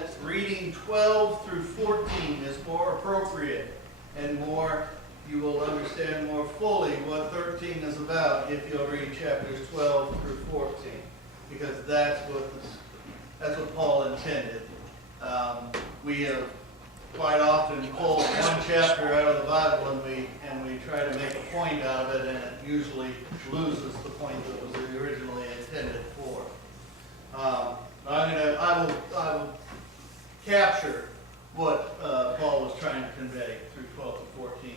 that reading 12 through 14 is more appropriate and you will understand more fully what 13 is about if you'll read chapters 12 through 14, because that's what Paul intended. We have quite often pulled one chapter out of the Bible and we try to make a point out of it, and it usually loses the point that was originally intended for. I will capture what Paul was trying to convey through 12 to 14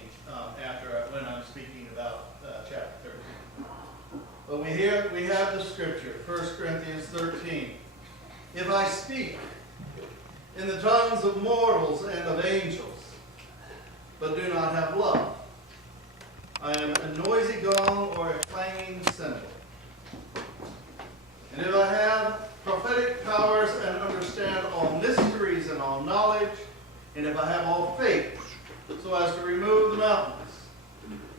when I'm speaking about chapter 13. But we have the scripture, 1 Corinthians 13. If I speak in the tongues of mortals and of angels, but do not have love, I am a noisy gong or a clanging cymbal. And if I have prophetic powers and understand all mysteries and all knowledge, and if I have all faith so as to remove the mountains,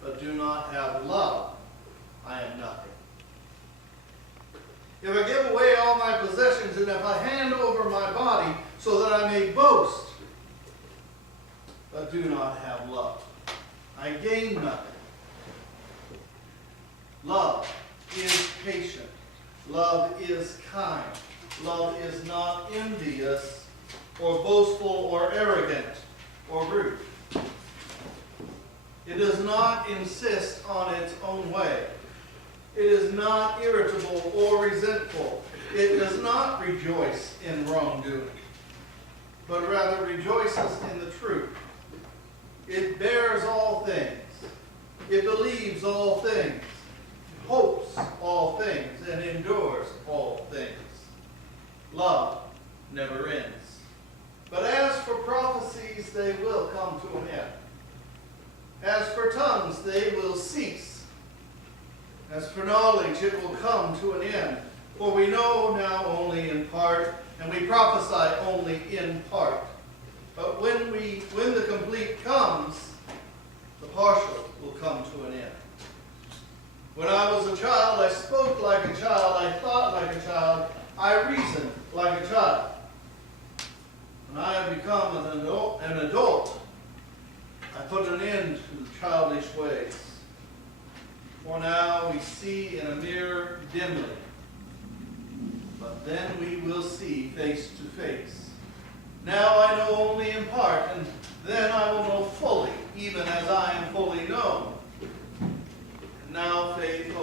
but do not have love, I am nothing. If I give away all my possessions, and if I hand over my body so that I may boast, but do not have love, I gain nothing. Love is patient. Love is kind. Love is not envious or boastful or arrogant or rude. It does not insist on its own way. It is not irritable or resentful. It does not rejoice in wrongdoing, but rather rejoices in the truth. It bears all things. It believes all things, hopes all things, and endures all things. Love never ends. But as for prophecies, they will come to an end. As for tongues, they will cease. As for knowledge, it will come to an end. For we know now only in part, and we prophesy only in part. But when the complete comes, the partial will come to an end. When I was a child, I spoke like a child, I thought like a child, I reasoned like a child. When I have become an adult, I put an end to the childish ways. For now we see in a mirror dimly, but then we will see face to face. Now I know only in part, and then I will know fully, even as I am fully known. And now faith